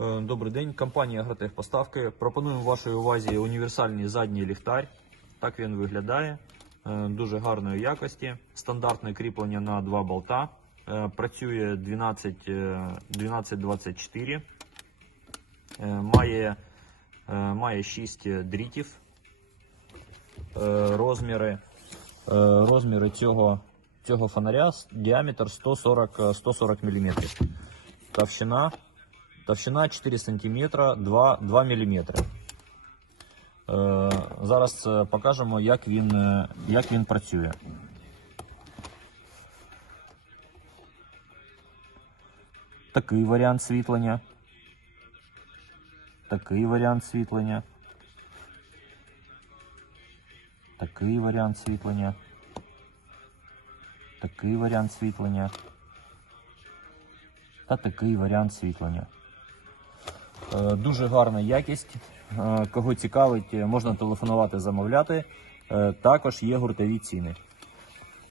Е, Добрий день, компанія Агротех Поставки. Пропонуємо вашій увазі універсальний задній ліхтар. Так він виглядає. Е, Дуже гарної якості. Стандартне кріплення на два болта. Е, Працює 12, е, 1224. Е, Має, має 6 дрітів. Розміри, розміри цього, цього фонаря діаметр 140, е, 140 мм. Товщина Товщина 4 см 2, 2 мм. Е, зараз е, покажемо, як він, е, як він працює. Такий варіант світлення. Такий варіант світлення. Такий варіант світлення. Такий варіант світлення. Та такий варіант світлення. Е, Дуже гарна якість. Е, Кого цікавить, е, можна телефонувати, замовляти. Також є гуртові ціни.